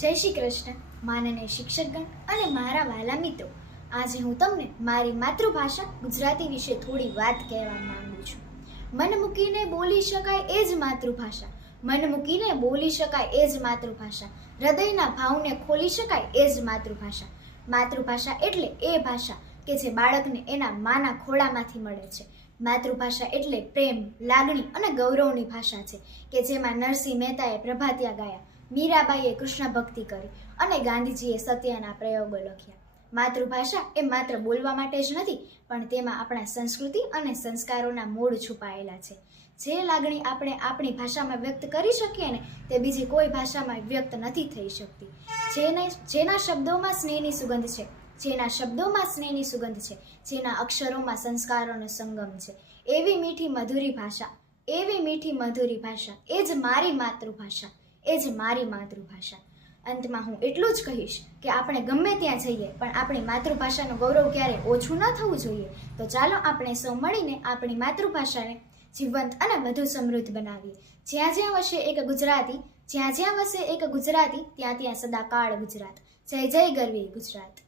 જય શ્રી કૃષ્ણ માનનીય શિક્ષકગણ અને મારા વાલા મિત્રો, આજે હું તમને મારી માતૃભાષા ગુજરાતી વિશે થોડી વાત કહેવા માંગુ છું. મન મૂકીને બોલી શકાય એ જ માતૃભાષા, મન મૂકીને બોલી શકાય એ જ માતૃભાષા, હૃદયના ભાવને ખોલી શકાય એ જ માતૃભાષા. માતૃભાષા એટલે એ ભાષા કે જે બાળકને એના માના ખોળામાંથી મળે છે. માતૃભાષા એટલે પ્રેમ, લાગણી અને ગૌરવની ભાષા છે કે જેમાં નરસિંહ મહેતાએ પ્રભાતિયા ગાયા, મીરાબાઈએ કૃષ્ણ ભક્તિ કરી અને ગાંધીજીએ સત્યના પ્રયોગો લખ્યા. માતૃભાષા એ માત્ર બોલવા માટે જ નથી, પણ તેમાં આપણા સંસ્કૃતિ અને સંસ્કારોના મૂળ છુપાયેલા છે. જે લાગણી આપણે આપણી ભાષામાં વ્યક્ત કરી શકીએ ને તે બીજી કોઈ ભાષામાં વ્યક્ત નથી થઈ શકતી. જેના શબ્દોમાં સ્નેહની સુગંધ છે, જેના શબ્દોમાં સ્નેહની સુગંધ છે, જેના અક્ષરોમાં સંસ્કારોનો સંગમ છે, એવી મીઠી મધુરી ભાષા, એવી મીઠી મધુરી ભાષા, એ જ મારી માતૃભાષા, એ જ મારી માતૃભાષા. અંતમાં હું એટલું જ કહીશ કે આપણે ગમે ત્યાં જઈએ પણ આપણી માતૃભાષાનું ગૌરવ ક્યારે ઓછું ન થવું જોઈએ. તો ચાલો આપણે સૌ મળીને આપણી માતૃભાષાને જીવંત અને વધુ સમૃદ્ધ બનાવીએ. જ્યાં જ્યાં વસે એક ગુજરાતી, જ્યાં જ્યાં વસે એક ગુજરાતી, ત્યાં ત્યાં સદાકાળ ગુજરાત. જય જય ગરવી ગુજરાત.